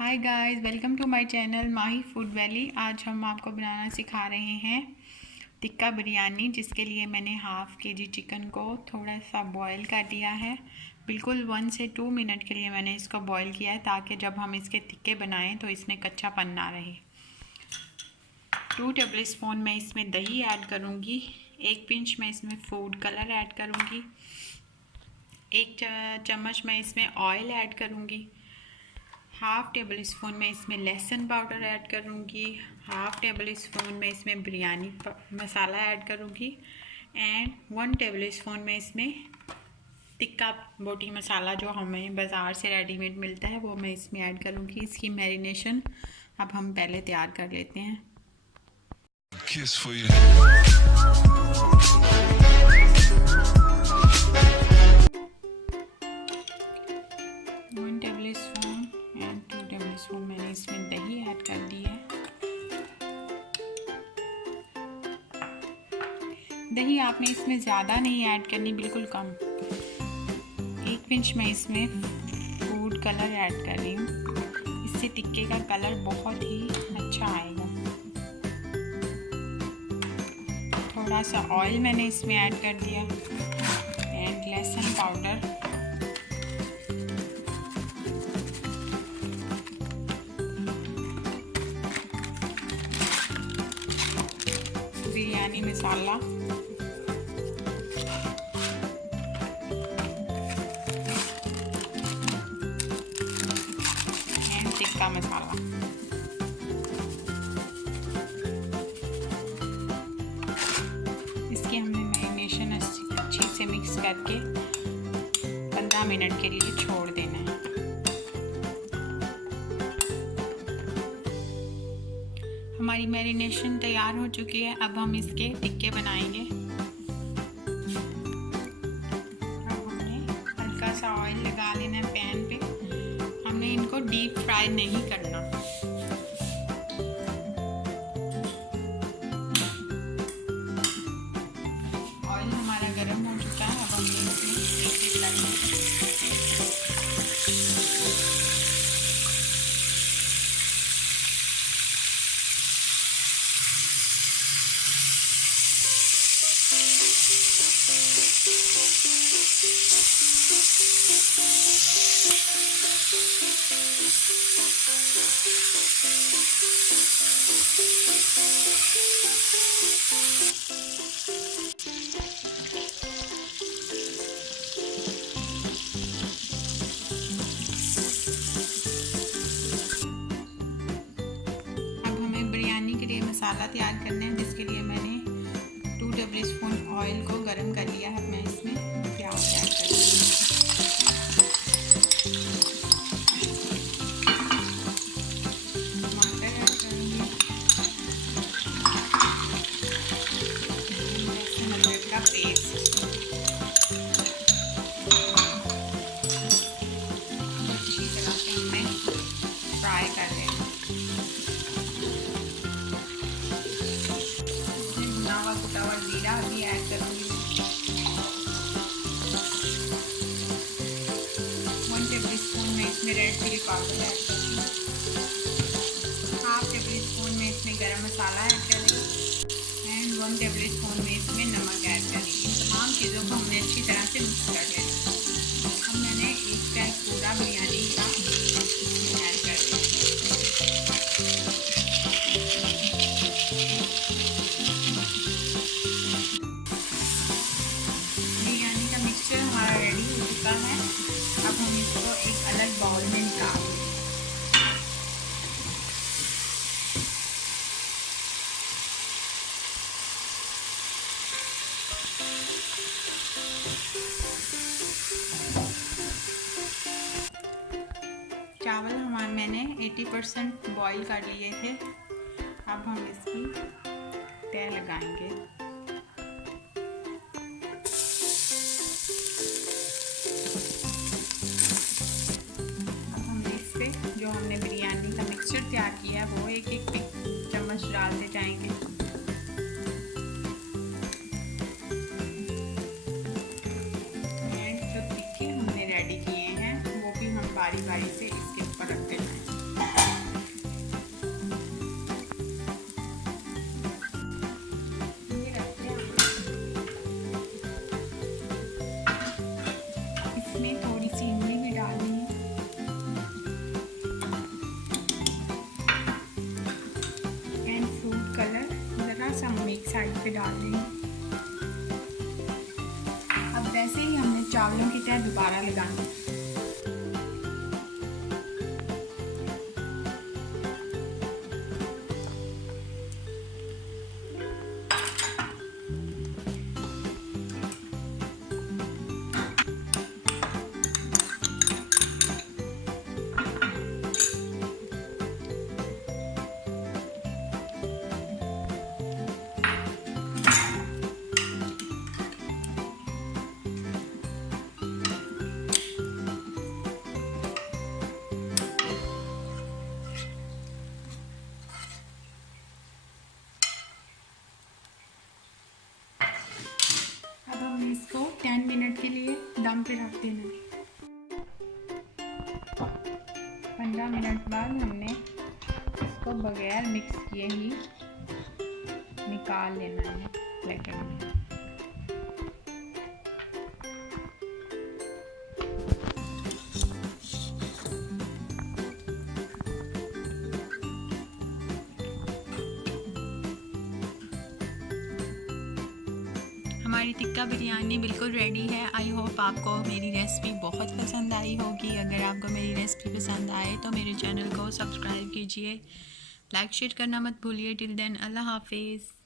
Hi guys, welcome to my channel Mahi food valley. आज हम आपको बनाना सिखा रहे हैं टिक्का बिरयानी, जिसके लिए मैंने हाफ़ केजी चिकन को थोड़ा सा बॉईल कर दिया है। बिल्कुल 1 से 2 मिनट के लिए मैंने इसको बॉईल किया है, ताकि जब हम इसके टिक्के बनाएं तो इसमें कच्चापन ना रहे। 2 टेबल स्पून मैं इसमें दही ऐड करूँगी। 1 पिंच मैं इसमें फूड कलर ऐड करूँगी। 1 चम्मच मैं इसमें ऑयल ऐड करूँगी। हाफ़ टेबल स्पून में इसमें लहसुन पाउडर ऐड करूँगी। हाफ़ टेबल स्पून में इसमें बिरयानी मसाला ऐड करूँगी एंड 1 टेबल स्पून में इसमें टिक्का बोटी मसाला जो हमें बाज़ार से रेडीमेड मिलता है वो मैं इसमें ऐड करूँगी। इसकी मैरिनेशन अब हम पहले तैयार कर लेते हैं। Kiss for you. 1 table spoon and 2 table spoon मैंने इसमें दही ऐड कर दी है। दही आपने इसमें ज़्यादा नहीं ऐड करनी, बिल्कुल कम। 1 पिंच मैं इसमें फूड कलर ऐड कर रही हूँ। इससे टिक्के का कलर बहुत ही अच्छा आएगा। थोड़ा सा ऑयल मैंने इसमें ऐड कर दिया एंड लहसुन पाउडर। बिरयानी मसाला एंड टिक्का मसाला। इसकी हमने मैरिनेशन अच्छे से मिक्स करके 15 मिनट के लिए छोड़ देना है। हमारी मैरिनेशन तैयार हो चुकी है। अब हम इसके टिक्के बनाएंगे। अब हमने हल्का सा ऑयल लगा लेना है पैन पे। हमने इनको डीप फ्राई नहीं करना। ऑयल हमारा गर्म हो चुका है। अब हमने इसमें एक-एक करके मसाला तैयार करना है, जिसके लिए मैंने 2 टेबल स्पून ऑयल को गरम कर लिया है। मैं इसमें प्याज ऐड कर दूँगी। टमाटर ऐड करूँगी। लहसुन अदरक का पेस्ट। अच्छी तरह से हमें फ्राई कर लेना। कुटा हुआ जीरा भी ऐड करूँगी। 1 टेबल स्पून में इसमें रेड चिली पाउडर ऐड करूँगी। हाफ़ टेबल स्पून में इसमें गरम मसाला ऐड करेंगे एंड 1 टेबल स्पून में इसमें नमक ऐड करेंगे। इन तमाम चीज़ों को हमने अच्छी तरह से मिक्स कर लेना। अब मैंने एक पैक पूरा बिरयानी का ऐड कर दिया। हमारा रेडी हो चुका है। अब हम इसको एक अलग बाउल में निकाल देंगे। चावल मैंने 80% बॉईल कर लिए थे। अब हम इसकी तह लगाएंगे। जो हमने बिरयानी का मिक्सचर तैयार किया है वो एक-एक चम्मच डालते जाएंगे। एंड जो टिक्के हमने रेडी किए हैं वो भी हम बारी बारी से इसके ऊपर रखते जाएंगे। ऐसे ही हमने चावलों की तह दोबारा लगानी है। अब हमने इसको 10 मिनट के लिए दम पे रख देना है। 15 मिनट बाद हमने इसको बगैर मिक्स किए ही निकाल लेना है प्लेटर में। हमारी टिक्का बिरयानी बिल्कुल रेडी है। आई होप आपको मेरी रेसिपी बहुत पसंद आई होगी। अगर आपको मेरी रेसिपी पसंद आए तो मेरे चैनल को सब्सक्राइब कीजिए, लाइक शेयर करना मत भूलिए। टिल देन अल्लाह हाफिज़।